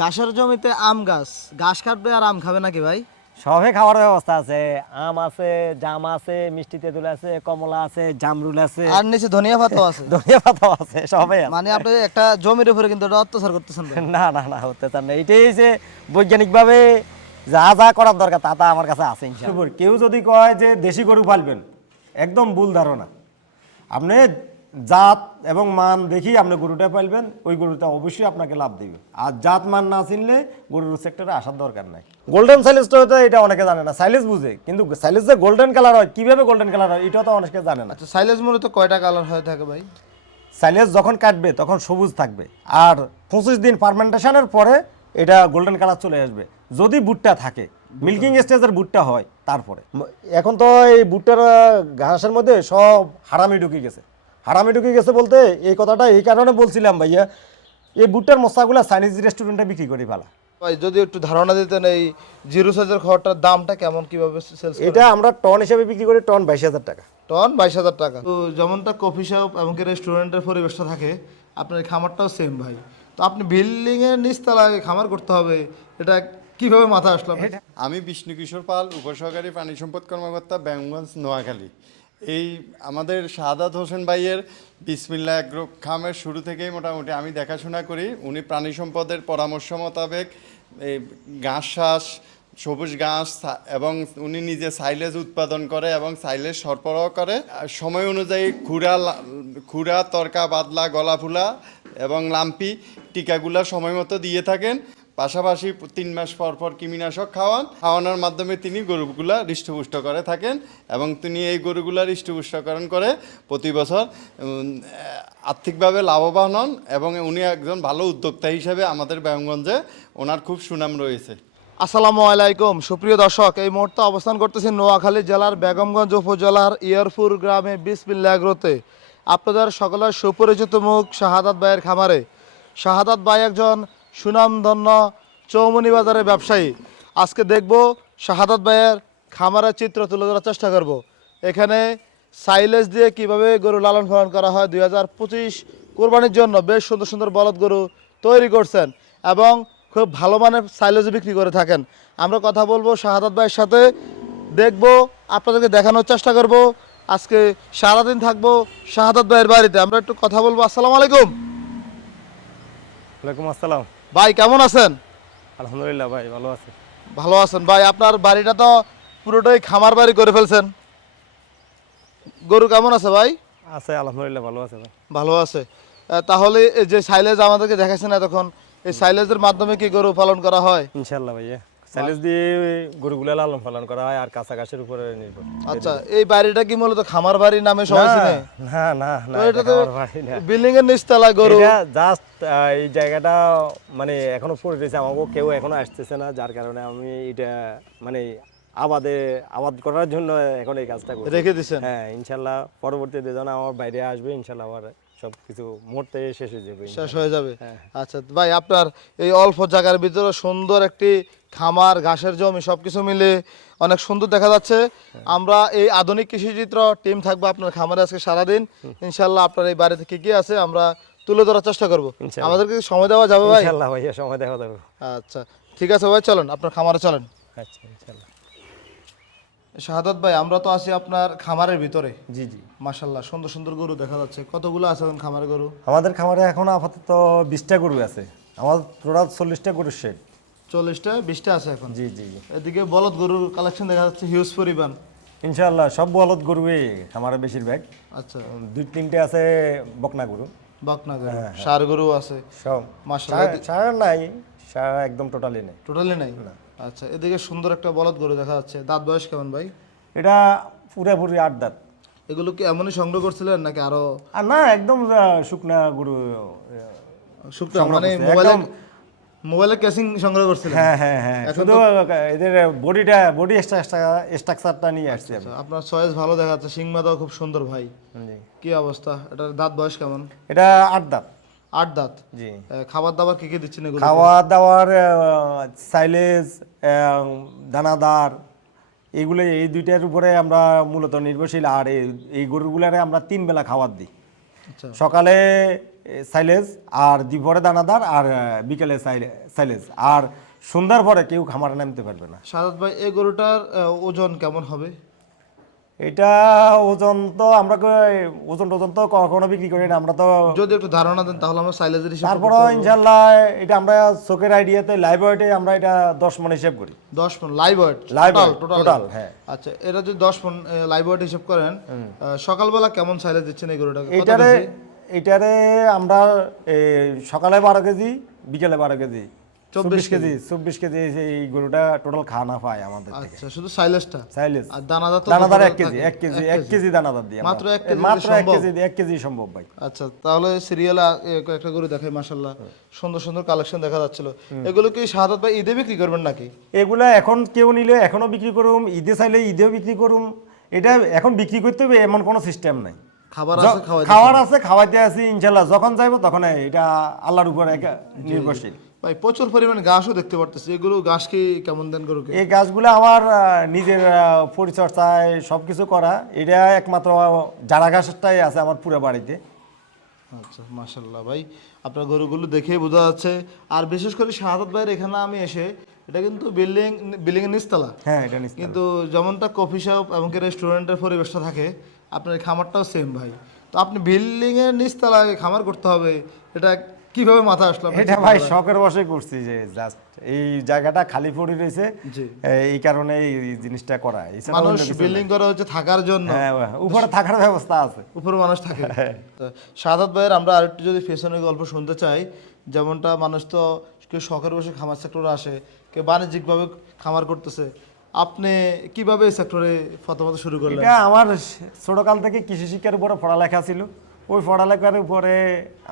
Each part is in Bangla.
ঘাসের জমিতে আম গাছ ঘাস কাটবে আর আম খাবে নাকি ভাই? সবে খাওয়ার ব্যবস্থা আছে। আম আছে জাম আছে মিষ্টি তেঁতুল আছে কমলা আছে জামরুল আছে। আর নিচে ধনিয়া পাতাও আছে। ধনিয়া পাতাও আছে সবাই মানে আপনি একটা জমির উপরে কিন্তু এটা অত্যাচার করতেছেন। না না না হতে চান না। এটাই যে বৈজ্ঞানিকভাবে যা যা করার দরকার তা তা আমার কাছে আছে ইনশাআল্লাহ। কেউ যদি কয় যে দেশি গরু পালবেন একদম ভুল ধারণা। আপনি জাত এবং মান দেখি আপনি গরুটা পাইবেন ওই গরুটা অবশ্যই আপনাকে লাভ দিবে। আর জাত মান না চিনলে গরুর সেক্টরে আসার দরকার নাই। গোল্ডেন সাইলেজটা হয়তো এটা অনেকে জানে না সাইলেজ বুঝে। কিন্তু সাইলেজ যে গোল্ডেন কালার হয় কীভাবে গোল্ডেন কালার হয় এটাও তো অনেকে জানে না। আচ্ছা সাইলেজ মূলত কয়টা কালার হয়ে থাকে ভাই? সাইলেজ যখন কাটবে তখন সবুজ থাকবে। আর পঁচিশ দিন ফার্মেন্টেশনের পরে এটা গোল্ডেন কালার চলে আসবে। যদি বুটটা থাকে মিল্কিং স্টেজের বুটটা হয় তারপরে। এখন তো এই বুটটার ঘাসের মধ্যে সব হারামি ঢুকে গেছে। হারামি ঢুকে গেছে বলতে এই কথাটা এই কারণে বলছিলাম ভাইয়া। এই বুটটার মশলাগুলো চাইনিজ রেস্টুরেন্টে বিক্রি করি ফেলা ভাই যদি একটু ধারণা দিতেন এই জিরো সাইজের খড়টার দামটা কেমন কীভাবে সেলস এটা আমরা টন হিসেবে বিক্রি করি টন বাইশ হাজার টাকা। টন বাইশ হাজার টাকা। তো যেমনটা কফি শপ এমনকি রেস্টুরেন্টের পরিবেশটা থাকে আপনার এই খামারটাও সেম ভাই। তো আপনি বিল্ডিংয়ের এর নিচতলায় খামার করতে হবে এটা কীভাবে মাথায় আসলো? আমি বিষ্ণু কিশোর পাল উপসহকারী প্রাণী সম্পদ কর্মকর্তা ব্যাঙ্গঞ্জ নোয়াখালী। এই আমাদের শাহাদাত হোসেন ভাইয়ের বিসমিল্লা অ্যাগ্রো খামের শুরু থেকেই মোটামুটি আমি দেখাশোনা করি। উনি প্রাণী সম্পদের পরামর্শ মোতাবেক এই ঘাস শ্বাস সবুজ ঘাস এবং উনি নিজে সাইলেজ উৎপাদন করে এবং সাইলেজ সরবরাহ করে। সময় অনুযায়ী খুরা খুরা, তরকা, বাদলা গলা ফুলা এবং লাম্পি টিকাগুলা সময় মতো দিয়ে থাকেন। পাশাপাশি তিন মাস পর পর কৃমিনাশক খাওয়ান। খাওয়ানোর মাধ্যমে তিনি গরুগুলা হৃষ্টপুষ্ট করে থাকেন এবং তিনি এই গরুগুলা হৃষ্টপুষ্টকরণ করে প্রতি বছর আর্থিকভাবে লাভবান হন এবং উনি একজন ভালো উদ্যোক্তা হিসেবে আমাদের ব্যায়ামগঞ্জে ওনার খুব সুনাম রয়েছে। আসসালামু আলাইকুম। সুপ্রিয় দর্শক, এই মুহূর্তে অবস্থান করতেছি নোয়াখালী জেলার বেগমগঞ্জ উপজেলার ইয়ারপুর গ্রামে বিসমিল্লা আগ্রোতে আপনাদের সকলের সুপরিচিত মুখ শাহাদাত ভাইয়ের খামারে। শাহাদাত ভাই একজন সুনামধন্য চৌমনি বাজারের ব্যবসায়ী। আজকে দেখব শাহাদাত ভাইয়ের খামারের চিত্র তুলে ধরার চেষ্টা করব। এখানে সাইলেজ দিয়ে কীভাবে গরু লালন পালন করা হয় দুই হাজার পঁচিশ কোরবানির জন্য। বেশ সুন্দর সুন্দর বলদ গরু তৈরি করছেন এবং খুব ভালো মানের সাইলেজ বিক্রি করে থাকেন। আমরা কথা বলব শাহাদাত ভাইয়ের সাথে। দেখব আপনাদেরকে দেখানোর চেষ্টা করব। আজকে সারাদিন থাকব শাহাদাত ভাইয়ের বাড়িতে। আমরা একটু কথা বলব। আসসালামু আলাইকুম। ওয়ালাইকুম আসসালাম। ভাই কেমন আছেন? আলহামদুলিল্লাহ ভাই ভালো আছে। ভালো আছেন। ভাই আপনার বাড়িটা তো পুরোটাই খামার বাড়ি করে ফেলছেন। গরু কেমন আছে ভাই? আছে আলহামদুলিল্লাহ ভালো আছে ভাই। ভালো আছে। তাহলে এই যে সাইলেজ আমাদেরকে দেখাচ্ছেন এতক্ষণ এই সাইলেজের মাধ্যমে কি গরু পালন করা হয়? ইনশাল্লাহ ভাইয়া। সাইলেজ দিয়ে গরুগুলা লালন পালন করা হয় আর কাঁচা ঘাসের উপরে নির্ভর। আচ্ছা এই বাড়িটা কি মূলত খামার বাড়ি নামে সবাই চিনে না না না এটা তো। বিল্ডিং এর নিচতলায় গরু। এটা জাস্ট এই জায়গাটা মানে এখনও পড়ে রয়েছে আমাকে কেউ এখনও আসতেছে না যার কারণে আমি এটা মানে আবাদে আবাদ করার জন্য এখন এই কাজটা করি রেখে দিছেন হ্যাঁ ইনশাল্লাহ পরবর্তীতে যখন আমার বাইরে আসবে ইনশাল্লাহ আবার সব কিছু মুহূর্তে শেষ হয়ে যাবে শেষ হয়ে যাবে। হ্যাঁ। আচ্ছা ভাই আপনার এই অল্প জায়গার ভিতরে সুন্দর একটি খামার ঘাসের জমি সবকিছু মিলে অনেক সুন্দর দেখা যাচ্ছে। আমরা এই আধুনিক কৃষিচিত্র টিম থাকব আপনার খামারে আজকে সারাদিন। ইনশাল্লাহ আপনার এই বাড়িতে কি কি আছে আমরা তুলে ধরার চেষ্টা করব। আমাদেরকে সময় দেওয়া যাবে ভাই? ইনশাল্লাহ সময় দেখা যাবে। আচ্ছা ঠিক আছে ভাই চলেন আপনার খামারে চলেন। আচ্ছা ইনশাল্লাহ শাহাদাত ভাই আমরা তো আছি আপনার খামারের ভিতরে। জি জি। মাশাল্লাহ সুন্দর সুন্দর গরু দেখা যাচ্ছে। কতগুলো আছে এখন খামারে গরু? আমাদের খামারে এখন আপাতত বিশটা গরু আছে। আমার টোটাল চল্লিশটা গরুর শেড চল্লিশটা বিশটা আছে এখন। জি জি এদিকে বলদ গরুর কালেকশন দেখা যাচ্ছে হিউজ পরিমাণ। ইনশাল্লাহ সব বলদ গরুই খামারে বেশিরভাগ। আচ্ছা। দুই তিনটে আছে বকনা গরু। বকনা গরু হ্যাঁ, সার গরু আছে। সব। মাশাআল্লাহ। সার- নাই সার একদম টোটালি নেই। টোটালি নাই? আচ্ছা এদিকে সুন্দর একটা বলদ গরু দেখা যাচ্ছে। দাঁত বয়স কেমন ভাই? এটা পুরাপুরি আট দাঁত। এগুলো কি এমনই সংগ্রহ করছিলেন নাকি আরও না একদম শুকনা গরু সংগ্রহ মানে মোবাইলে একদম- মোবাইলে ক্যাসিং সংগ্রহ করছিলেন? হ্যাঁ হ্যাঁ হ্যাঁ। শুধু এদের বডিটা বডি স্ট্রাকচারটা নিয়ে আসছি আমি। আচ্ছা, আপনার চয়েস ভালো দেখা যাচ্ছে সিং মাথাও খুব সুন্দর ভাই। জি। কি অবস্থা? এটার দাঁত বয়স কেমন? এটা আট দাঁত। আট দাঁত? জি। খাবার দাবার কি কি দিচ্ছেন এগুলো খাওয়া দাওয়ার সাইলেজ দানাদার এগুলো এই দুইটার উপরে আমরা মূলত নির্ভরশীল। আর এই- এই গরুগুলারে আমরা তিন বেলা খাবার দিই। আচ্ছা। সকালে সাইলেজ আর দুপুরে দানাদার আর বিকেলে সাইলেজ। আর সন্ধ্যার পরে কেউ খামারে নামতে পারবে না। সাদাত ভাই এই গরুটার ওজন কেমন হবে? এটা ওজন তো আমরা ওজন টোজন তো কখনো বিক্রি করি না। আমরা তো যদি একটু ধারণা দেন তাহলে আমরা সাইলেজের হিসাব তারপরে ইনশাল্লাহ এটা আমরা চোখের আইডিয়াতে লাইভ ওয়েটে আমরা এটা দশ মন হিসেব করি। দশ phone live wait weight, total, হ্যাঁ। আচ্ছা এটা যদি দশ মন লাইভ ওয়েট হিসাব করেন সকালবেলা কেমন সাইলেজ দিচ্ছেন এই গরুটাকে? কত এইটারে আমরা সকালে বারো কেজি বিকেলে বারো কেজি চব্বিশ কেজি। চব্বিশ কেজি এই গরুটা টোটাল খানা পায় আমাদের আচ্ছা শুধু সাইলেজটা? সাইলেজ। আর দানাদার দানাদার এক কেজি এক কেজি এক কেজি। দানাদার দিয়ে মাত্র এক কেজি মাত্র এক? কেজি এক কেজি সম্ভব ভাই। আচ্ছা তাহলে সিরিয়ালে একটা গরু দেখাই মাশাল্লাহ সুন্দর সুন্দর কালেকশন দেখা যাচ্ছিল। এগুলো কি শাহাদাত ভাই ঈদে বিক্রি করবেন নাকি? এগুলা এখন কেউ নিলে এখনও বিক্রি করুম ঈদে চাইলে ঈদেও বিক্রি করুম। এটা এখন বিক্রি করতে হবে এমন কোনো সিস্টেম নাই। খাবার আছে খাওয়াই খাওয়ার আছে খাওয়াইতে আছি ইনশাল্লাহ যখন যাইবো তখন এটা আল্লাহর উপর একা নির্ভরশীল। ভাই প্রচুর পরিমাণে ঘাসও দেখতে পারতেছি। এগুলো ঘাস কি কেমন দেন গরুকে? এই গাছগুলো আমার নিজের পরিচর্যায় সব কিছু করা। এটা একমাত্র জারা ঘাসটাই আছে আমার পুরো বাড়িতে। আচ্ছা মাশাল্লাহ ভাই। আপনার গরুগুলো দেখে বোঝা যাচ্ছে। আর বিশেষ করে শাহাদত ভাইয়ের এখানে আমি এসে এটা কিন্তু বিল্ডিং বিল্ডিং এর নিচতলা। হ্যাঁ এটা কিন্তু যেমনটা কফি শপ এমনকি রেস্টুরেন্টের পরিবেশটা থাকে আপনার খামারটাও সেম ভাই। তো আপনি বিল্ডিং এর নিচতলায় খামার করতে হবে এটা কীভাবে মাথা আসলো এটা ভাই শখের বসে করছি যে জাস্ট এই জায়গাটা খালি পড়ে রয়েছে এই কারণে এই জিনিসটা করা। মানুষ। বিল্ডিং করা হচ্ছে থাকার জন্য। হ্যাঁ উপরে থাকার ব্যবস্থা আছে। উপরে মানুষ থাকে। তো সাদাত ভাইয়ের আমরা আরেকটু যদি ফ্যাশনের গল্প শুনতে চাই যেমনটা মানুষ তো কেউ শখের বসে খামার সেক্টরে আসে কেউ বাণিজ্যিকভাবে খামার করতেছে আপনি কীভাবে এই সেক্টরে প্রথমত শুরু করলেন? এটা আমার ছোটকাল থেকে কৃষি শিক্ষার উপরে পড়ালেখা ছিল। ওই পড়ালেখার উপরে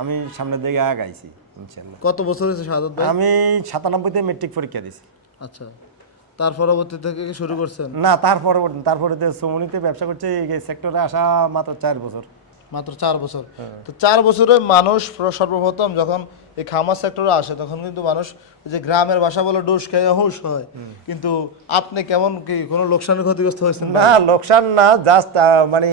আমি সামনের দিকে আগাইছি ইনশাল্লাহ কত বছর হয়েছে সাদাত ভাই? আমি সাতানব্বইতে মেট্রিক পরীক্ষা দিছি আচ্ছা তার পরবর্তী থেকে শুরু করছেন? না তার পরবর্তী তারপরে তো সুমনিতে ব্যবসা করছে এই সেক্টরে আসা মাত্র চার বছর। মাত্র চার বছর। তো চার বছরে মানুষ সর্বপ্রথম যখন এই খামার সেক্টরে আসে তখন কিন্তু মানুষ যে গ্রামের বাসা বলে ডোস খেয়ে হুঁশ হয়। কিন্তু আপনি কেমন কি কোনো লোকসানের ক্ষতিগ্রস্ত হয়েছেন না লোকসান না জাস্ট মানে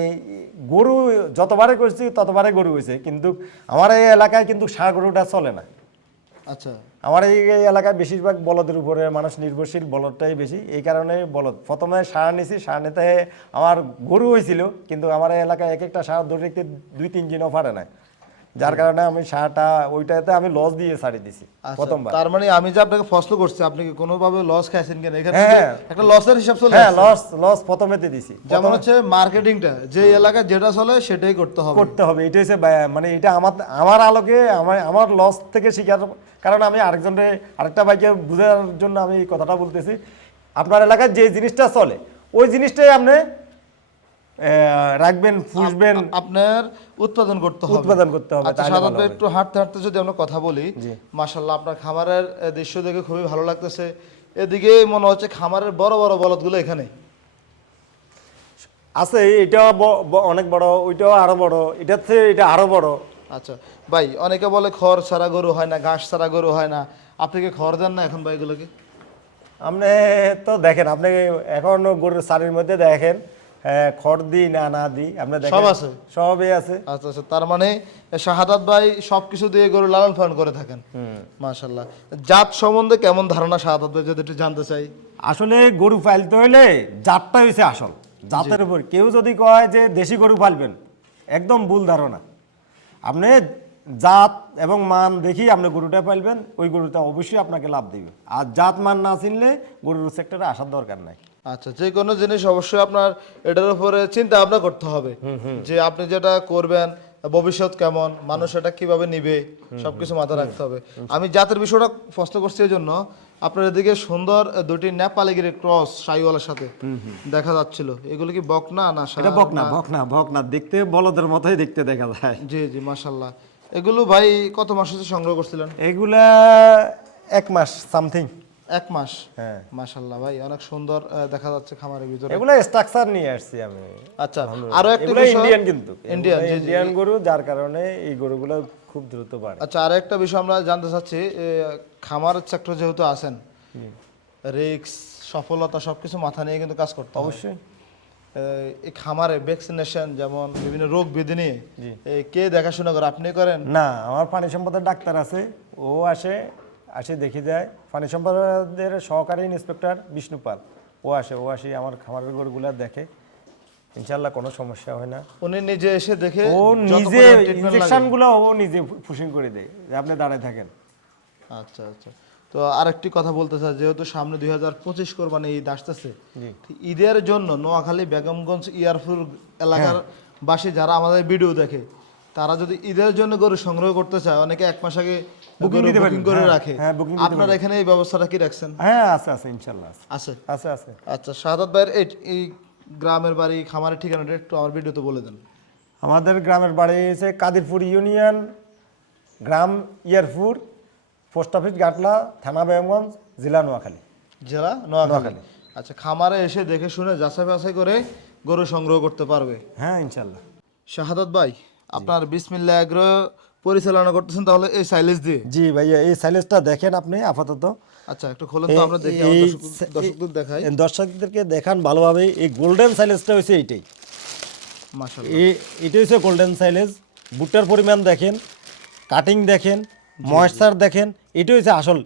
গরু যতবারে করছি ততবারে গরু হয়েছে কিন্তু আমার এই এলাকায় কিন্তু ষাঁড় গরুটা চলে না। আচ্ছা। আমার এই এলাকায় বেশিরভাগ বলদের উপরে মানুষ নির্ভরশীল, বলদটাই বেশি। এই কারণে বলদ। প্রথমে সার নিছি, সার নিতে আমার গরু হয়েছিল, কিন্তু আমার এলাকায় এক একটা সার দুই, তিন দিন পারে না যার কারণে আমি সারটা ওইটাতে আমি লস দিয়ে ছাড়ি দিছি আচ্ছা, প্রথমবার। তার মানে আমি যে আপনাকে ফসল করছি আপনি কি কোনোভাবে লস খাইছেন কিনা? এখানে হ্যাঁ। একটা লসের হিসাব চলে হ্যাঁ। লস লস প্রথমেতে দিছি। যেমন হচ্ছে মার্কেটিংটা যে এলাকায় যেটা চলে সেটাই করতে হবে। করতে হবে এটা হচ্ছে মানে এটা আমার আমার আলোকে আমার আমার লস থেকে শিকার কারণ আমি আরেকজনের আরেকটা ভাইকে বোঝার জন্য আমি এই কথাটা বলতেছি। আপনার এলাকায় যে জিনিসটা চলে ওই জিনিসটাই আপনি রাখবেন পুষবেন। আপনার উৎপাদন করতে হবে। উৎপাদন করতে হবে, আচ্ছা সাধারণত একটু হাঁটতে হাঁটতে যদি আমরা কথা বলি মাশাল্লাহ আপনার খামারের দৃশ্য দেখে খুবই ভালো লাগতেছে। এদিকে মনে হচ্ছে খামারের বড় বড় বলদগুলো এখানে। আছে এটাও ব- অনেক বড় ওইটাও আরও বড় থেকে এটা আরও বড়। আচ্ছা ভাই অনেকে বলে খড় ছাড়া গরু হয় না ঘাস ছাড়া গরু হয় না। আপনি কি খড় দেন না এখন ভাই এগুলোকে? আপনি তো দেখেন আপনি এখন গরুর সারির মধ্যে দেখেন হ্যাঁ, খড় দিই না না দিই আপনি সব আছে? সবই আছে। আচ্ছা আচ্ছা তার মানে শাহাদাত ভাই সবকিছু দিয়ে গরু লালন পালন করে থাকেন। মাশাল্লাহ জাত সম্বন্ধে কেমন ধারণা শাহাদাত ভাই যদি একটু জানতে চাই? আসলে গরু পালতে হইলে জাতটা হয়েছে আসল। জাতের উপর। কেউ যদি কয় যে দেশি গরু পালবেন একদম ভুল ধারণা। আপনি জাত এবং মান দেখি আপনি গরুটা পালবেন ওই গরুটা অবশ্যই আপনাকে লাভ দিবে। আর জাত মান না চিনলে গরুর সেক্টরে আসার দরকার নাই। আচ্ছা যে কোনো জিনিস অবশ্যই আপনার এটার উপরে চিন্তা ভাবনা করতে হবে। যে আপনি যেটা করবেন ভবিষ্যৎ কেমন মানুষ এটা কীভাবে নিবে সবকিছু মাথায় রাখতে হবে। আমি জাতের বিষয়টা প্রশ্ন করছি এই জন্য আপনার এদিকে সুন্দর দুটি নেপালি গিরি ক্রস সাইওয়ালার সাথে দেখা যাচ্ছিল। এগুলো কি বকনা না এটা বকনা বকনা বকনা। দেখতে বলদের মতোই দেখতে দেখা যায়। জি জি মাশাল্লাহ এগুলো ভাই কত মাস হচ্ছে সংগ্রহ করছিলেন? এগুলা এক মাস সামথিং। এক মাস। হ্যাঁ। মাশাল্লাহ ভাই অনেক সুন্দর দেখা যাচ্ছে খামারের ভিতরে। এগুলা স্ট্রাকচার নিয়ে আসছি আমি। আচ্ছা আরও একটা বিষয় ইন্ডিয়ান কিন্তু। ইন্ডিয়ান ইন্ডিয়ান গরু যার কারণে এই গরুগুলো খুব দ্রুত বাড়ে। আচ্ছা আর একটা বিষয় আমরা জানতে চাচ্ছি খামার সেক্টর যেহেতু আছেন রিক্স সফলতা সবকিছু মাথা নিয়ে কিন্তু কাজ করতে অবশ্যই। এই খামারে ভ্যাকসিনেশন যেমন বিভিন্ন রোগ বিধি নিয়ে কে দেখাশোনা করে? আপনি করেন? না আমার পানি সম্পদের ডাক্তার আছে ও আসে আসে দেখি যায় পানি সম্পদের সহকারী ইন্সপেক্টর বিষ্ণু পাল ও আসে ও আসে আমার খামারের গরুগুলা দেখে। ইনশাল্লাহ কোনো সমস্যা হয় না। উনি নিজে এসে দেখে ও নিজে পরিমাণ treatment লাগে- ইনজেকশনগুলো ও নিজে ফুসিং করে দেয় যে আপনি দাঁড়ায় থাকেন। আচ্ছা আচ্ছা। তো আরেকটি কথা বলতে চাই যেহেতু সামনে দুই হাজার পঁচিশ কোরবানি ঈদ আসতেছে ঈদের জন্য নোয়াখালী বেগমগঞ্জ ইয়ারপুর এলাকার হ্যাঁ। বাসী যারা আমাদের ভিডিও দেখে তারা যদি ঈদের জন্য গরু সংগ্রহ করতে চায় অনেকে এক মাস আগে গরু দিতে বুকিং পারবেন, করে হ্যাঁ, রাখে। হ্যাঁ, বুকিং দিতে আপনারা এখানে এই ব্যবস্থাটা কি রাখছেন? হ্যাঁ আছে আছে ইনশাল্লাহ আছে। আছে? আছে আছে। আচ্ছা শাহাদ ভাইয়ের এই গ্রামের বাড়ি খামারের ঠিকানাটা একটু আমার ভিডিওতে বলে দেন। আমাদের গ্রামের বাড়ি হয়েছে কাদিরপুর ইউনিয়ন গ্রাম ইয়ারপুর পোস্ট অফিস গাটলা থানা বেগমগঞ্জ জেলা নোয়াখালী। জেলা নোয়াখালী। আচ্ছা খামারে এসে দেখে শুনে যাচাই বাছাই করে গরু সংগ্রহ করতে পারবে। হ্যাঁ ইনশাল্লাহ। শাহাদাত ভাই আপনার বিসমিল্লাহ আগ্রহ পরিচালনা করতেছেন তাহলে এই সাইলেজ দিয়ে। জি ভাইয়া এই সাইলেজটা দেখেন আপনি আপাতত। আচ্ছা একটু খোলেন তো আমরা দেখি দর্শকদের দেখাই। দর্শকদেরকে দেখান ভালোভাবে এই গোল্ডেন সাইলেজটা এইটাই। মাশাআল্লাহ। এই এটা হচ্ছে গোল্ডেন সাইলেজ বুটটার পরিমাণ দেখেন কাটিং দেখেন ময়েশ্চার দেখেন এটা হচ্ছে আসল।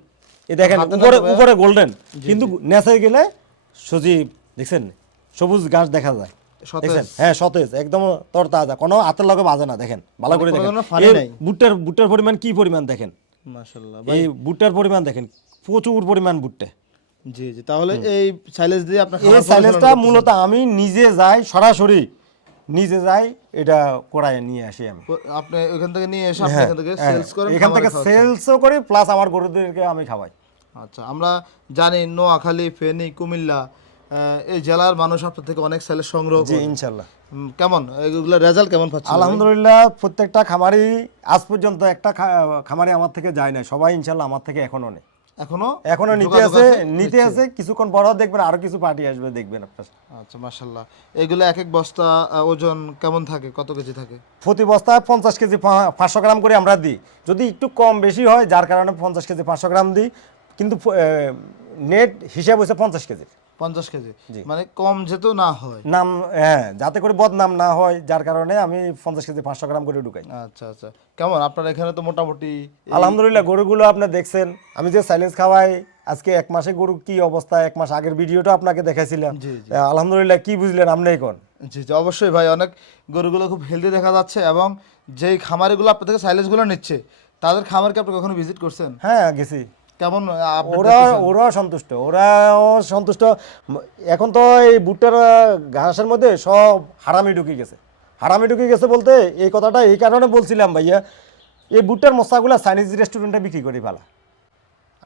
এই দেখেন উপরে উপরে গোল্ডেন কিন্তু নেচে গেলে সজীব দেখছেন? সবুজ গাছ দেখা যায়। দেখছেন হ্যাঁ সতেজ একদম তর তাজা কোনো হাতের লগে বাজে না দেখেন ভালো করে দেখেন। বুটটার বুটটার পরিমাণ কি পরিমাণ দেখেন? মাশাআল্লাহ এই বুটটার পরিমাণ দেখেন প্রচুর পরিমাণ বুটটা। জি জি তাহলে এই সাইলেজ দিয়ে আপনার এই সাইলেজটা মূলত আমি নিজে যাই সরাসরি নিজে যাই এটা করায় নিয়ে আসি আমি। আপনি ওখান থেকে নিয়ে এসে আপনি হ্যাঁ, এখান থেকে হ্যাঁ। সেলস করেন এখান থেকে সেলসও করি প্লাস আমার গরুদেরকে আমি খাওয়াই। আচ্ছা আমরা জানি নোয়াখালী ফেনী কুমিল্লা এই জেলার মানুষ আপনার থেকে অনেক সেলের সংগ্রহ জি ইনশাল্লাহ। কেমন? এগুলো রেজাল্ট কেমন পাচ্ছেন আলহামদুলিল্লাহ প্রত্যেকটা খামারি আজ পর্যন্ত একটা খামারি আমার থেকে যায় না সবাই ইনশাল্লাহ আমার থেকে এখনও নেই। এখনও? এখনও নিতে আছে নিতে আছে কিছুক্ষণ পর দেখবেন আরও কিছু পার্টি আসবে দেখবেন আপনার। আচ্ছা মাশাল্লাহ এগুলো এক এক বস্তা ওজন কেমন থাকে? কত কেজি থাকে? প্রতি বস্তায় পঞ্চাশ কেজি পাঁচশো গ্রাম করে আমরা দিই। যদি একটু কম বেশি হয় যার কারণে পঞ্চাশ কেজি পাঁচশো গ্রাম দিই। কিন্তু নেট হিসাব হচ্ছে পঞ্চাশ কেজি পঞ্চাশ কেজি। মানে কম যেহেতু না হয়। নাম হ্যাঁ যাতে করে বদনাম না হয় যার কারণে আমি পঞ্চাশ কেজি পাঁচশো গ্রাম করে ঢুকাই। আচ্ছা আচ্ছা। কেমন? আপনার এখানে তো মোটামুটি আলহামদুলিল্লাহ গরুগুলো আপনি দেখছেন। আমি যে সাইলেন্স খাওয়াই আজকে এক মাসে গরু কি অবস্থা এক মাস আগের ভিডিওটা আপনাকে দেখাইছিলাম। আলহামদুলিল্লাহ কি বুঝলেন আপনি এখন জি জি অবশ্যই ভাই অনেক গরুগুলো খুব হেলদি দেখা যাচ্ছে এবং যেই খামারিগুলো আপনার থেকে সাইলেজগুলো নিচ্ছে তাদের খামারকে আপনি কখনো ভিজিট করছেন? হ্যাঁ গেছি। কেমন ওরা ওরাও সন্তুষ্ট ওরাও সন্তুষ্ট। এখন তো এই ভুট্টার ঘাসের মধ্যে সব হারামি ঢুকে গেছে। হারামি ঢুকে গেছে বলতে এই কথাটা এই কারণে বলছিলাম ভাইয়া এই ভুট্টার মশলাগুলো চাইনিজ রেস্টুরেন্টে বিক্রি করি ফেলা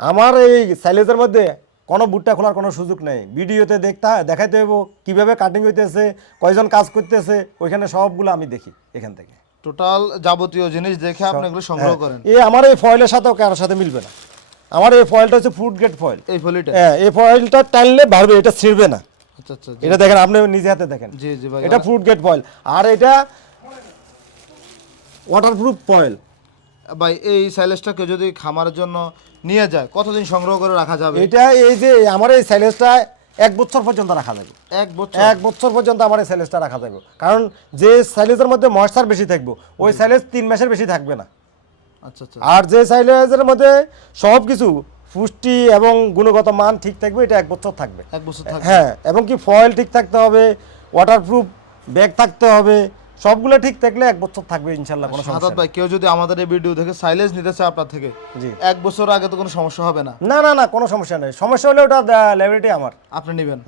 আমার এই সাইলেজের মধ্যে কোনো ভুট্টা খোলার কোনো সুযোগ নেই। ভিডিওতে দেখতে দেখাইতে হইব কীভাবে কাটিং হইতেছে কয়জন কাজ করতেছে ওইখানে সবগুলো আমি দেখি এখান থেকে। টোটাল যাবতীয় জিনিস দেখে আপনি এগুলো সংগ্রহ করেন। এই আমার এই ফয়েলের সাথেও কারোর সাথে মিলবে না। আমার এই ফয়েলটা হচ্ছে ফুড গ্রেড ফয়েল এই ফয়েলটা হ্যাঁ এই ফয়েলটা টানলে ভারবে এটা ছিঁড়বে না। আচ্ছা আচ্ছা এটা দেখেন আপনি নিজে হাতে দেখেন। জি জি ভাই এটা ফ্রুট গেট ফয়েল আর এটা ওয়াটারপ্রুফ ফয়েল ভাই এই সাইলেজটাকে যদি খামারের জন্য নিয়ে যায় কতদিন সংগ্রহ করে রাখা যাবে? এটা এই যে আমার এই সাইলেজটা এক বছর পর্যন্ত রাখা যাবে। এক বছর? এক বছর পর্যন্ত আমার এই সাইলেজটা রাখা যাবে। কারণ যে সাইলেজের মধ্যে ময়েশ্চার বেশি থাকবে ওই সাইলেজ তিন মাসের বেশি থাকবে না। আচ্ছা আচ্ছা আর যে সাইলেজের মধ্যে সব কিছু পুষ্টি এবং গুণগত মান ঠিক থাকবে এটা এক বছর থাকবে। এক বছর থাকবে। হ্যাঁ এবং কি ফয়েল ঠিক থাকতে হবে ওয়াটারপ্রুফ ব্যাগ থাকতে হবে সবগুলো ঠিক থাকলে এক বছর থাকবে ইনশাল্লাহ কোনো সমস্যা সাদাত ভাই কেউ যদি আমাদের এই ভিডিও দেখে সাইলেজ নিতে চায় আপনার থেকে জি। এক বছর আগে তো কোনো সমস্যা হবে না? না না না কোনো সমস্যা নেই। সমস্যা হলে ওটা ল্যাবরেটরি আমার। আপনি নেবেন?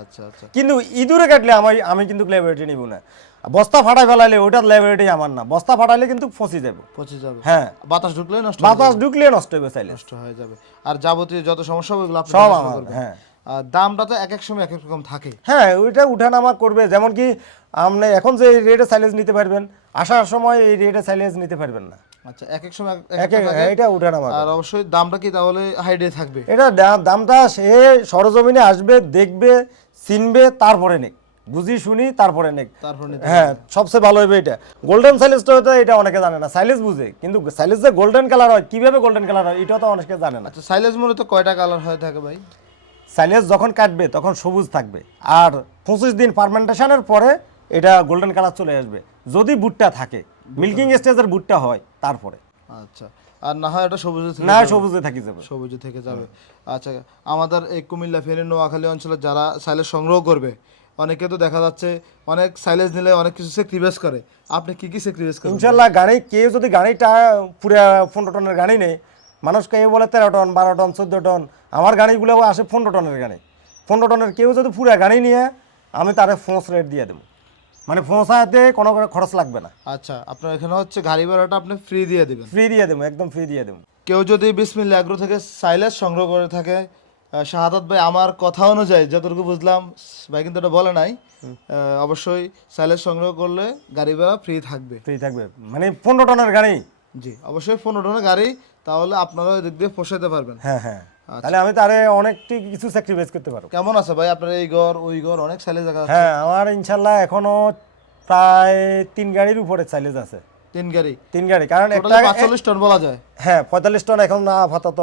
আচ্ছা আচ্ছা। কিন্তু ইঁদুরে কাটলে আমি আমি কিন্তু ল্যাবরেটরি নিব না। বস্তা ফাটাই ফেলাইলে ওটা ল্যাবরেটরি আমার না। বস্তা ফাটাইলে কিন্তু ফসি যাবে। পচে যাবে। হ্যাঁ। বাতাস ঢুকলে নষ্ট বাতাস ঢুকলে নষ্ট হবে চাইলে নষ্ট হয়ে যাবে। আর যাবতীয় যত সমস্যা হবে ওগুলো সব আমার, হ্যাঁ। দামটা তো এক এক সময় এক এক রকম থাকে। হ্যাঁ ওইটা উঠানামা করবে যেমন কি আপনি এখন যে রেটে সাইলেজ নিতে পারবেন আসার সময় এই রেটে সাইলেজ নিতে পারবেন না। আচ্ছা এক এক সময় এক- এক। এটা উঠানামা আর অবশ্যই দামটা কি তাহলে হাইডে থাকবে? এটা দামটা সে সরজমিনে আসবে দেখবে চিনবে তারপরে নেক। বুঝি শুনি তারপরে নেক। তারপর হ্যাঁ সবচেয়ে ভালো হবে এটা। গোল্ডেন সাইলেজটা হয়তো এটা অনেকে জানে না সাইলেজ বুঝে। কিন্তু সাইলেজ যে গোল্ডেন কালার হয় কীভাবে গোল্ডেন কালার হয় এটা তো অনেকে জানে না। আচ্ছা সাইলেজ মূলত কয়টা কালার হয়ে থাকে ভাই? সাইলেজ যখন কাটবে তখন সবুজ থাকবে। আর পঁচিশ দিন ফার্মেন্টেশনের পরে এটা গোল্ডেন কালার চলে আসবে। যদি বুটটা থাকে মিল্কিং স্টেজের বুটটা হয় তারপরে। আচ্ছা আর না হয় এটা সবুজ না সবুজে থাকি যাবে। সবুজে থেকে যাবে। আচ্ছা আমাদের এই কুমিল্লা ফেনী নোয়াখালী অঞ্চলে যারা সাইলেজ সংগ্রহ করবে অনেকে তো দেখা যাচ্ছে অনেক সাইলেজ নিলে অনেক কিছু স্যাক্রিফাইস করে। আপনি কি কি স্যাক্রিফাইস করেন ইনশাল্লাহ গাড়ি কেউ যদি গাড়িটা পুরা পনেরো টনের গাড়ি নেই মানুষ কেউ বলে তেরো টন বারো টন চোদ্দ টন আমার গাড়িগুলো আসে পনেরো টনের গাড়ি। পনেরো টনের কেউ যদি পুরা গাড়ি নিয়ে আমি তারে ফোঁস রেট দিয়ে দেবো। মানে ফোঁসাতে কোনো খরচ লাগবে না। আচ্ছা আপনার এখানে হচ্ছে গাড়ি ভাড়াটা আপনি ফ্রি দিয়ে দেবেন? ফ্রি দিয়ে দেবো একদম ফ্রি দিয়ে দেবো। কেউ যদি বিসমিল্লা আগ্রো থেকে সাইলেজ সংগ্রহ করে থাকে শাহাদাত ভাই আমার কথা অনুযায়ী যতটুকু বুঝলাম ভাই কিন্তু এটা বলে নাই অবশ্যই সাইলেজ সংগ্রহ করলে গাড়ি ভাড়া ফ্রি থাকবে। ফ্রি থাকবে। মানে পনেরো টনের গাড়ি। জি অবশ্যই পনেরো টনের গাড়ি তাহলে আপনারা ওই দিক দিয়ে পোষাতে পারবেন। হ্যাঁ হ্যাঁ। তাহলে আমি তারে অনেকটি কিছু স্যাক্রিফাইস করতে পারব। কেমন আছে ভাই আপনার এই ঘর ওই ঘর অনেক সাইলেজ আছে? হ্যাঁ আমার ইনশাল্লাহ এখনও প্রায় তিন গাড়ির উপরে চাইলেজ আছে। তিন গাড়ি? তিন গাড়ি কারণ একটা টোটালি পাঁচচল্লিশ টন বলা যায়। হ্যাঁ পঁয়তাল্লিশ টন এখন না আপাতত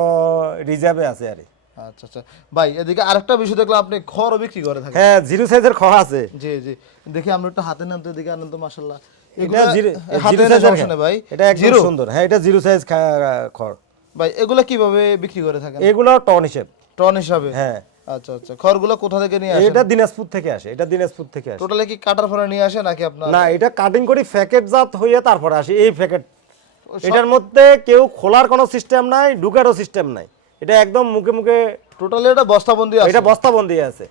রিজার্ভে আছে আর। আচ্ছা আচ্ছা। ভাই এদিকে আরেকটা বিষয় দেখলাম আপনি খড় বিক্রি করে থাকেন। হ্যাঁ জিরো সাইজের খোয়া আছে। জি জি। দেখি আমরা একটু হাতে নেন তো এদিকে আনন্দ মাসাল্লাহ এটা জিরো হাতে জিরো এনে সাইজের সমস্যা নেই ভাই। এটা একদম সুন্দর। হ্যাঁ এটা জিরো সাইজ খড়। ভাই এগুলা কীভাবে বিক্রি করে থাকেন? এগুলো টন হিসেব। টন হিসাবে? হ্যাঁ। আচ্ছা আচ্ছা। খড়গুলো কোথা থেকে নিয়ে আসেন? এটা দিনাজপুর থেকে আসে। এটা দিনাজপুর থেকে আসে। টোটালি কি কাটার পরে নিয়ে আসে নাকি আপনার? না এটা কাটিং করি প্যাকেট জাত তারপরে আসে। এই প্যাকেট এটার মধ্যে কেউ খোলার কোনো সিস্টেম নাই ঢুকারও সিস্টেম নাই। এটা একদম মুখে মুখে টোটালি এটা বস্তাবন্দি আছে। এটা বস্তা বন্দি আছে।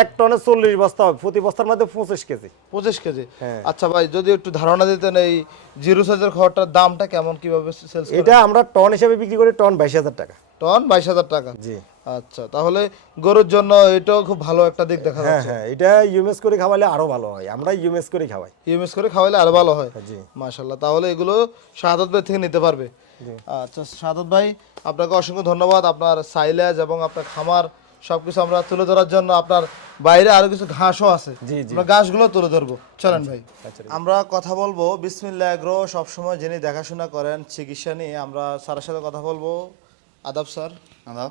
এক টনে চল্লিশ বস্তা হবে প্রতি বস্তার মধ্যে পঁচিশ কেজি। পঁচিশ কেজি? হ্যাঁ। আচ্ছা ভাই যদি একটু ধারণা দিতেন এই জিরো সাইজের খড়টার দামটা কেমন কীভাবে সেলস এটা আমরা টন হিসেবে বিক্রি করি টন বাইশ হাজার টাকা। টন বাইশ হাজার টাকা? জি। আচ্ছা তাহলে গরুর জন্য এটাও খুব ভালো একটা দিক দেখা হ্যাঁ যাচ্ছে। হ্যাঁ এটা ইউএমএস করে খাওয়ালে আরও ভালো হয় আমরা ইউএমএস করে খাওয়াই। ইউএমএস করে খাওয়ালে আরও ভালো হয়? জি। তাহলে এগুলো শাহাদত ভাই থেকে নিতে পারবে। আচ্ছা শাহাদত ভাই আপনাকে অসংখ্য ধন্যবাদ আপনার সাইলেজ এবং আপনার খামার সবকিছু আমরা তুলে ধরার জন্য আপনার বাইরে আরও কিছু ঘাসও আছে। জি, জি। আমরা ঘাসগুলো তুলে ধরবো। চলেন ভাই। আমরা কথা বলব। বিসমিল্লা এগ্রো সবসময় যিনি দেখাশোনা করেন চিকিৎসা নিয়ে আমরা স্যারের সাথে কথা বলব। আদাব স্যার। আদাব।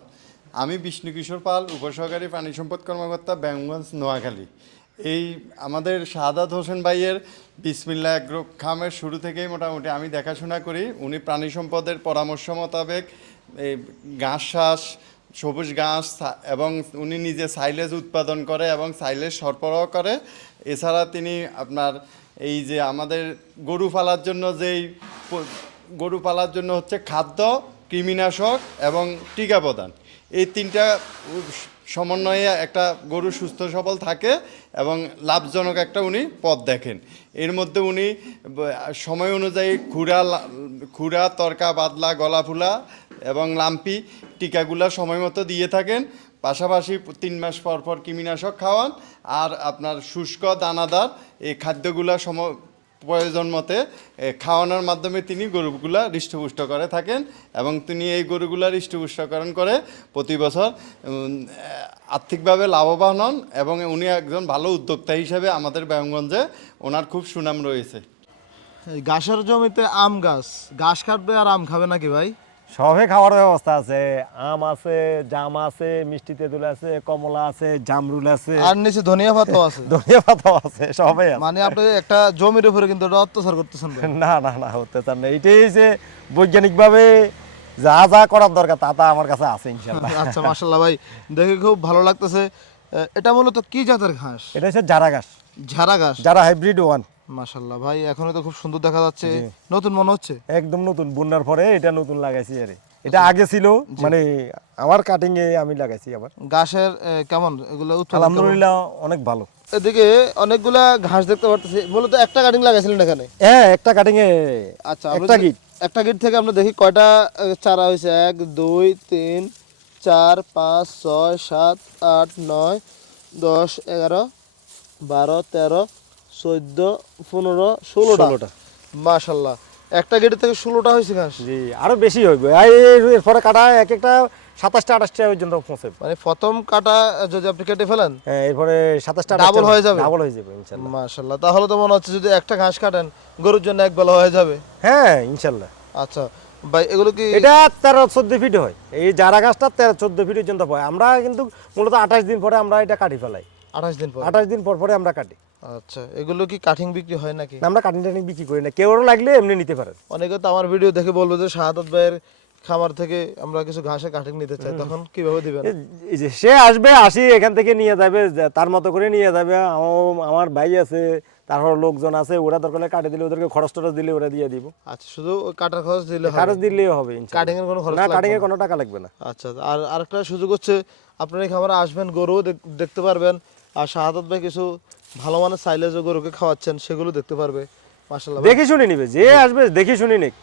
আমি বিষ্ণু কিশোর পাল উপসহকারী প্রাণী সম্পদ কর্মকর্তা ব্যাঙ্গঞ্জ নোয়াখালী। এই আমাদের শাহাদাত হোসেন ভাইয়ের বিসমিল্লা অ্যাগ্রো খামের শুরু থেকেই মোটামুটি আমি দেখাশোনা করি। উনি প্রাণী সম্পদের পরামর্শ মোতাবেক এই ঘাস শ্বাস সবুজ ঘাস এবং উনি নিজে সাইলেজ উৎপাদন করে এবং সাইলেজ সরবরাহ করে। এছাড়া তিনি আপনার এই যে আমাদের গরু পালার জন্য যেই গরু পালার জন্য হচ্ছে খাদ্য, কৃমিনাশক এবং টিকা প্রদান। এই তিনটা সমন্বয়ে একটা গরু সুস্থ সবল থাকে এবং লাভজনক একটা উনি পথ দেখেন। এর মধ্যে উনি সময় অনুযায়ী খুরা খুরা তরকা, বাদলা গলা ফুলা এবং লাম্পি টিকাগুলা সময় মতো দিয়ে থাকেন। পাশাপাশি তিন মাস পর পর কৃমিনাশক খাওয়ান। আর আপনার শুষ্ক দানাদার এই খাদ্যগুলা সম প্রয়োজন মতে খাওয়ানোর মাধ্যমে তিনি গরুগুলা হৃষ্টপুষ্ট করে থাকেন এবং তিনি এই গরুগুলা হৃষ্টপুষ্টকরণ করে প্রতি বছর আর্থিকভাবে লাভবান হন এবং উনি একজন ভালো উদ্যোক্তা হিসেবে আমাদের ব্যায়ামগঞ্জে ওনার খুব সুনাম রয়েছে। ঘাসের জমিতে আম গাছ, ঘাস কাটবে আর আম খাবে নাকি ভাই? সবে খাওয়ার ব্যবস্থা আছে। আম আছে জাম আছে মিষ্টি তেঁতুল আছে কমলা আছে জামরুল আছে। আর নিচে ধনিয়া পাতাও আছে। ধনিয়া পাতাও আছে সবাই মানে আপনি একটা জমির উপরে কিন্তু অত্যাচার করতেছেন। না না না হতে চান না এটাই যে বৈজ্ঞানিকভাবে যা যা করার দরকার তা তা আমার কাছে আছে ইনশাল্লাহ আচ্ছা মাশাল্লাহ ভাই দেখে খুব ভালো লাগতেছে। এটা মূলত কি জাতের ঘাস? এটা হচ্ছে জারা ঘাস। ঝাড়া ঘাস। যারা হাইব্রিড ওয়ান। মাশাল্লাহ ভাই এখনও তো খুব সুন্দর দেখা যাচ্ছে। নতুন মনে হচ্ছে? একদম নতুন। বন্যার পরে এটা নতুন লাগাইছি আরে এটা আগে ছিল মানে আমার কাটিং এ আমি লাগাইছি আবার। ঘাসের কেমন? এগুলো আলহামদুলিল্লাহ অনেক ভালো। এদিকে অনেকগুলা ঘাস দেখতে পারতেছি। মূলত একটা কাটিং লাগাইছিলেন এখানে? হ্যাঁ একটা কাটিং এ আচ্ছা একটা গিট একটা গিট থেকে আমরা দেখি কয়টা চারা হয়েছে? এক দুই তিন চার পাঁচ ছয় সাত আট নয় দশ এগারো বারো তেরো চোদ্দ পনেরো ষোলোটা। মাশাল্লাহ। একটা গেটের থেকে ষোলোটা হয়েছে ঘাস জি আরও বেশি হইবে। এরপরে কাটা এক একটা সাতাশটা আঠাশটা পর্যন্ত পৌঁছে মানে প্রথম কাটা যদি আপনি কেটে ফেলেন? হ্যাঁ এরপরে সাতাশটা Double হয়ে যাবে? ডাবল হয়ে যাবে ইনশাল্লাহ। মাশাল্লাহ। তাহলে তো মনে হচ্ছে যদি একটা ঘাস কাটেন গরুর জন্য এক বেলা হয়ে যাবে? হ্যাঁ ইনশাল্লাহ। আচ্ছা ভাই এগুলো কি এটা তেরো চোদ্দ ফিট হয়। এই জারা গাছটা তেরো চোদ্দ ফিট পর্যন্ত হয়। আমরা কিন্তু মূলত আঠাশ দিন পরে আমরা এটা কাটি ফেলাই। আঠাশ দিন পর? আঠাশ দিন পর পরে আমরা কাটি। আচ্ছা এগুলো কি কাঠিং বিক্রি হয় নাকি? আমরা কাটিং টাটিং বিক্রি করি না। কেউ লাগলে এমনি নিতে পারেন। অনেকে তো আমার ভিডিও দেখে বলবে যে শাহাদাত ভাইয়ের খামার থেকে আমরা কিছু ঘাসে কাটিং নিতে চাই তখন কীভাবে দিবেন? এই যে সে আসবে আসি এখান থেকে নিয়ে যাবে তার মতো করে নিয়ে যাবে। আমার- ভাই আছে তারপর লোকজন আছে ওরা দরকার হলে কাটে দিলে ওদেরকে খরচ টরচ দিলে ওরা দিয়ে দিব। আচ্ছা শুধু কাটার খরচ দিলে হবে? খরচ দিলেই হবে কাটিং এর কোনো খরচ না কাটিং এর কোনো টাকা লাগবে না। আচ্ছা আর আরেকটা সুযোগ হচ্ছে আপনার এই খামারে আসবেন গরু দেখতে পারবেন। আর শাহাদাত ভাই কিছু ভালো মানের সাইলেজ গরুকে খাওয়াচ্ছেন, সেগুলো দেখতে পারবে। মাসাল্লাহ দেখে শুনে নিবে, যে আসবে দেখে শুনে নিক।